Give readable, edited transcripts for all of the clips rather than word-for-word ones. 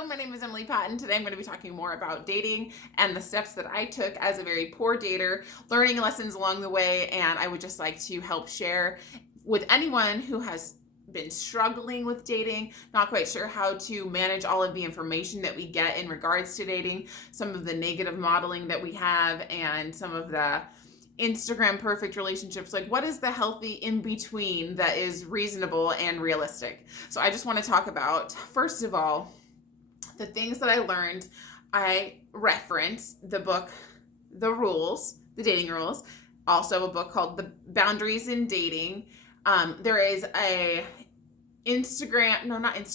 Hello, my name is Emily Patton. Today I'm going to be talking more about dating and the steps that I took as a very poor dater, learning lessons along the way, and I would just like to help share with anyone who has been struggling with dating, not quite sure how to manage all of the information that we get in regards to dating, some of the negative modeling that we have, and some of the Instagram perfect relationships. Like, what is the healthy in between that is reasonable and realistic? So I just want to talk about, first of all, the things that I learned. I reference the book, The Rules, The Dating Rules, also a book called The Boundaries in Dating. There is an influencer.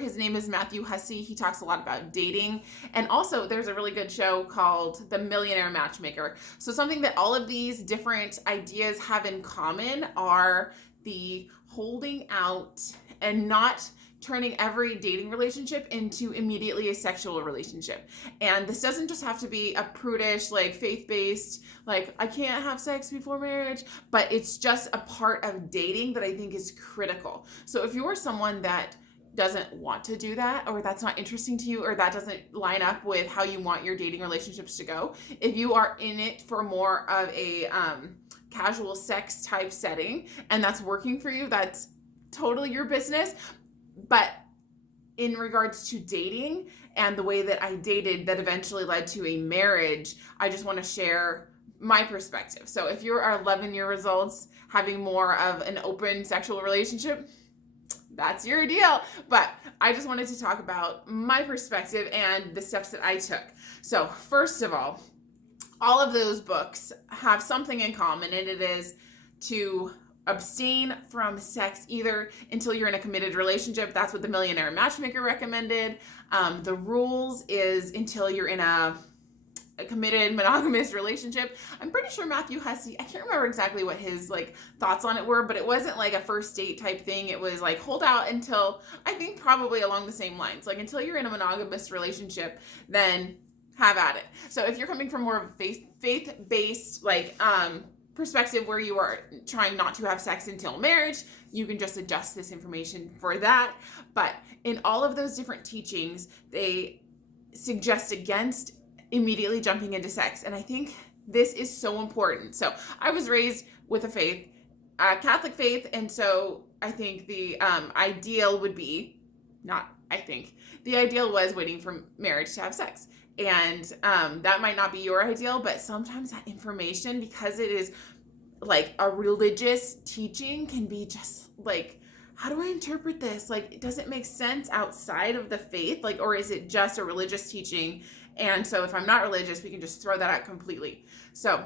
His name is Matthew Hussey. He talks a lot about dating. And also there's a really good show called The Millionaire Matchmaker. So something that all of these different ideas have in common are the holding out and not turning every dating relationship into immediately a sexual relationship. And this doesn't just have to be a prudish, like faith-based, like I can't have sex before marriage, but it's just a part of dating that I think is critical. So if you're someone that doesn't want to do that, or that's not interesting to you, or that doesn't line up with how you want your dating relationships to go, if you are in it for more of a casual sex type setting and that's working for you, that's totally your business. But in regards to dating and the way that I dated that eventually led to a marriage, I just want to share my perspective. So if you're 11-year results having more of an open sexual relationship, that's your deal. But I just wanted to talk about my perspective and the steps that I took. So first of all of those books have something in common, and it is to abstain from sex either until you're in a committed relationship. That's what The Millionaire Matchmaker recommended. The Rules is until you're in a committed monogamous relationship. I'm pretty sure Matthew Hussey, I can't remember exactly what his thoughts on it were, but it wasn't like a first date type thing. It was like hold out until, I think probably along the same lines, like until you're in a monogamous relationship, then have at it. So if you're coming from more of a faith-based perspective where you are trying not to have sex until marriage, you can just adjust this information for that. But in all of those different teachings, they suggest against immediately jumping into sex. And I think this is so important. So I was raised with a Catholic faith. And so I think the ideal was waiting for marriage to have sex. And that might not be your ideal, but sometimes that information, because it is like a religious teaching, can be just like, how do I interpret this? Like, does it make sense outside of the faith? Like, or is it just a religious teaching? And so if I'm not religious, we can just throw that out completely. So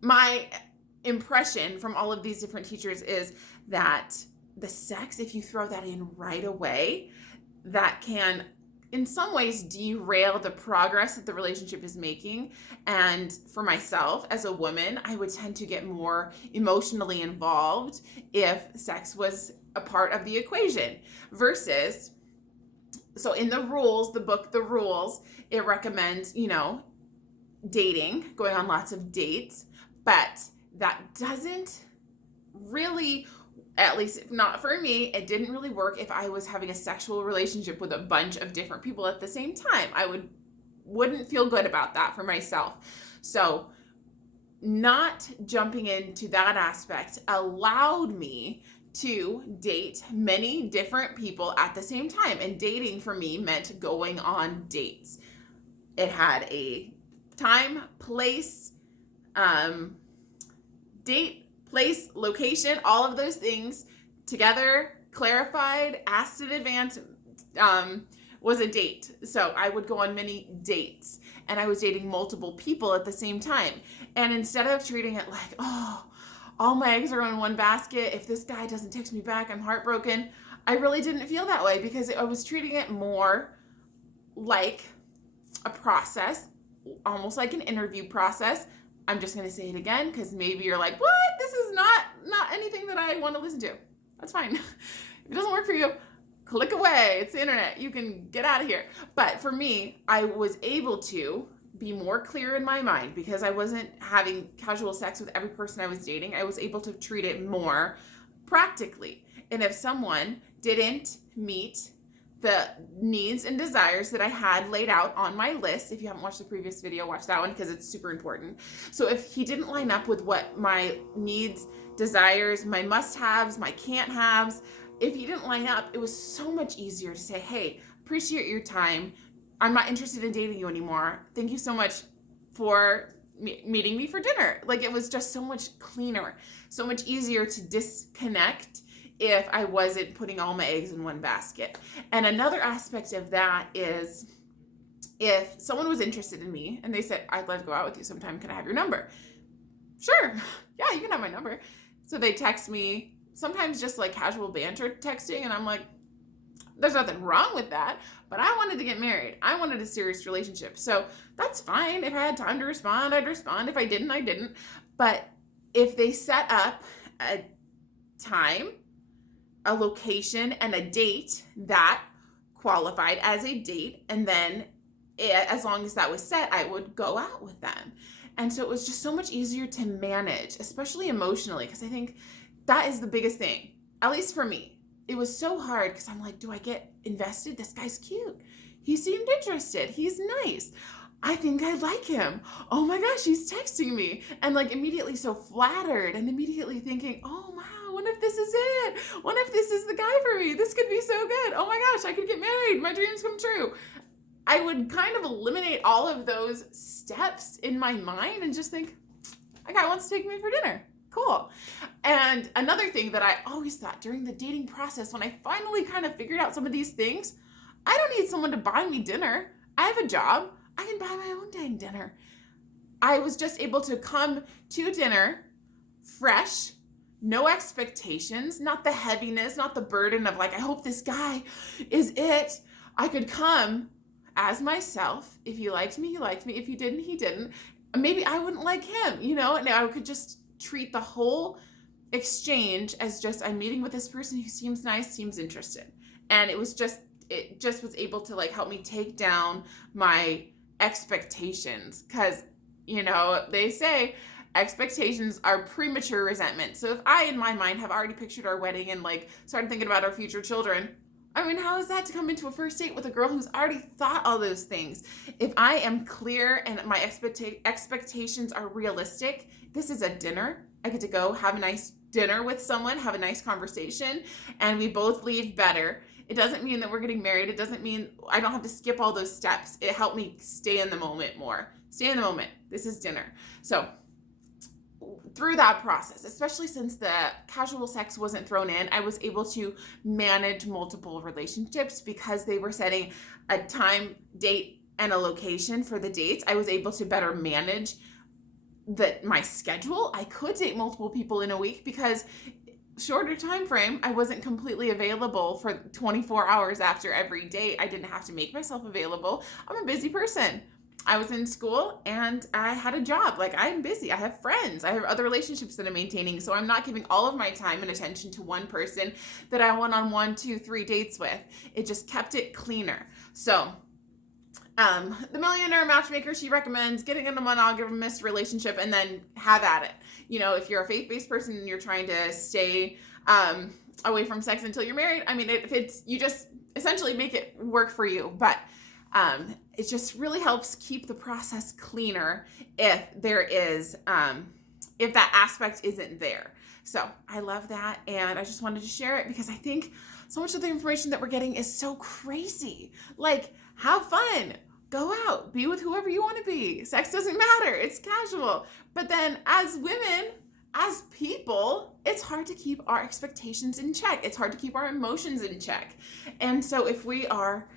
my impression from all of these different teachers is that the sex, if you throw that in right away, that can in some ways derail the progress that the relationship is making. And for myself as a woman, I would tend to get more emotionally involved if sex was a part of the equation versus, so in The Rules, the book, The Rules, it recommends, dating, going on lots of dates, but that doesn't really, at least not for me, it didn't really work if I was having a sexual relationship with a bunch of different people at the same time. I wouldn't feel good about that for myself. So not jumping into that aspect allowed me to date many different people at the same time. And dating for me meant going on dates. It had a time, place, date, place, location, all of those things together, clarified, asked in advance, was a date. So I would go on many dates, and I was dating multiple people at the same time. And instead of treating it like, oh, all my eggs are in one basket, if this guy doesn't text me back, I'm heartbroken, I really didn't feel that way, because I was treating it more like a process, almost like an interview process. I'm just going to say it again because maybe you're like, what? This is not anything that I want to listen to. That's fine. If it doesn't work for you, click away. It's the internet. You can get out of here. But for me, I was able to be more clear in my mind because I wasn't having casual sex with every person I was dating. I was able to treat it more practically. And if someone didn't meet the needs and desires that I had laid out on my list. If you haven't watched the previous video, watch that one because it's super important. So if he didn't line up with what my needs, desires, my must-haves, my can't-haves, if he didn't line up, it was so much easier to say, hey, appreciate your time. I'm not interested in dating you anymore. Thank you so much for meeting me for dinner. Like, it was just so much cleaner, so much easier to disconnect if I wasn't putting all my eggs in one basket. And another aspect of that is if someone was interested in me and they said, I'd love to go out with you sometime, can I have your number? Sure. Yeah, you can have my number. So they text me, sometimes just like casual banter texting, and I'm like, there's nothing wrong with that, but I wanted to get married. I wanted a serious relationship. So that's fine. If I had time to respond, I'd respond. If I didn't, I didn't. But if they set up a time, a location, and a date that qualified as a date, and then as long as that was set, I would go out with them. And so it was just so much easier to manage, especially emotionally, because I think that is the biggest thing, at least for me. It was so hard because I'm like, do I get invested? This guy's cute. He seemed interested. He's nice. I think I like him. Oh my gosh, he's texting me. And like immediately so flattered and immediately thinking, oh wow, what if this is it? What if this is the guy for me? This could be so good. Oh my gosh, I could get married. My dreams come true. I would kind of eliminate all of those steps in my mind and just think, a guy wants to take me for dinner. Cool. And another thing that I always thought during the dating process, when I finally kind of figured out some of these things, I don't need someone to buy me dinner. I have a job. I can buy my own dang dinner. I was just able to come to dinner fresh, no expectations, not the heaviness, not the burden of like, I hope this guy is it. I could come as myself. If he liked me, he liked me. If he didn't, he didn't. Maybe I wouldn't like him, and I could just treat the whole exchange as just, I'm meeting with this person who seems nice, seems interested. And it just was able to like help me take down my expectations, because they say expectations are premature resentment. So if I in my mind have already pictured our wedding and like started thinking about our future children, I mean, how is that to come into a first date with a girl who's already thought all those things? If I am clear and my expectations are realistic, this is a dinner. I get to go have a nice dinner with someone, have a nice conversation, and we both leave better. It doesn't mean that we're getting married. It doesn't mean I don't have to skip all those steps. It helped me stay in the moment more. Stay in the moment. This is dinner. So through that process, especially since the casual sex wasn't thrown in, I was able to manage multiple relationships because they were setting a time, date, and a location for the dates. I was able to better manage my schedule. I could date multiple people in a week because shorter time frame, I wasn't completely available for 24 hours after every date. I didn't have to make myself available. I'm a busy person. I was in school and I had a job. Like, I'm busy. I have friends. I have other relationships that I'm maintaining. So I'm not giving all of my time and attention to one person that I went on 1, 2, 3 dates with. It just kept it cleaner. So the Millionaire Matchmaker, she recommends getting in a monogamous relationship and then have at it. If you're a faith-based person and you're trying to stay away from sex until you're married, I mean, you just essentially make it work for you. But it just really helps keep the process cleaner if there is, if that aspect isn't there. So I love that. And I just wanted to share it because I think so much of the information that we're getting is so crazy. Like, have fun, go out, be with whoever you want to be. Sex doesn't matter. It's casual. But then as women, as people, it's hard to keep our expectations in check. It's hard to keep our emotions in check. And so if we are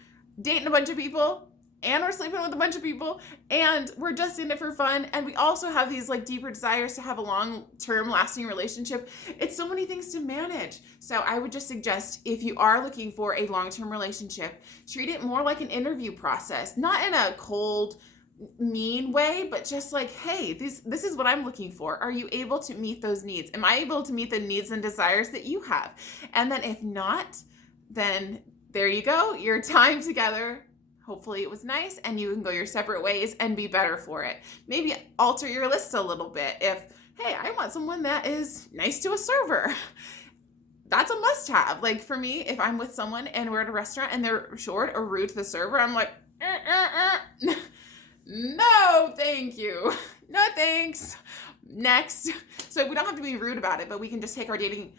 dating a bunch of people and we're sleeping with a bunch of people and we're just in it for fun and we also have these like deeper desires to have a long-term lasting relationship, it's so many things to manage. So I would just suggest, if you are looking for a long-term relationship, treat it more like an interview process, not in a cold, mean way, but just like, hey, this is what I'm looking for. Are you able to meet those needs? Am I able to meet the needs and desires that you have? And then if not, then there you go. Your time together, hopefully it was nice, and you can go your separate ways and be better for it. Maybe alter your list a little bit. If, hey, I want someone that is nice to a server. that's a must have. Like for me, if I'm with someone and we're at a restaurant and they're short or rude to the server, I'm like, no, thank you. No, thanks. Next. So we don't have to be rude about it, but we can just take our dating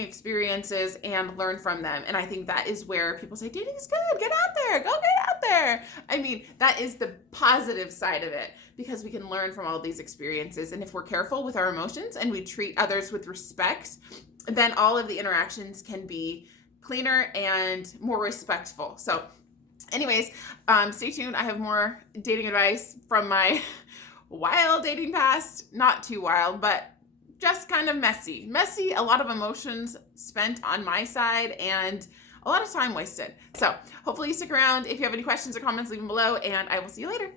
experiences and learn from them. And I think that is where people say dating is good. Get out there. Go get out there. I mean, that is the positive side of it because we can learn from all these experiences. And if we're careful with our emotions and we treat others with respect, then all of the interactions can be cleaner and more respectful. So anyways, stay tuned. I have more dating advice from my wild dating past. Not too wild, but just kind of messy, a lot of emotions spent on my side and a lot of time wasted. So hopefully you stick around. If you have any questions or comments, leave them below and I will see you later.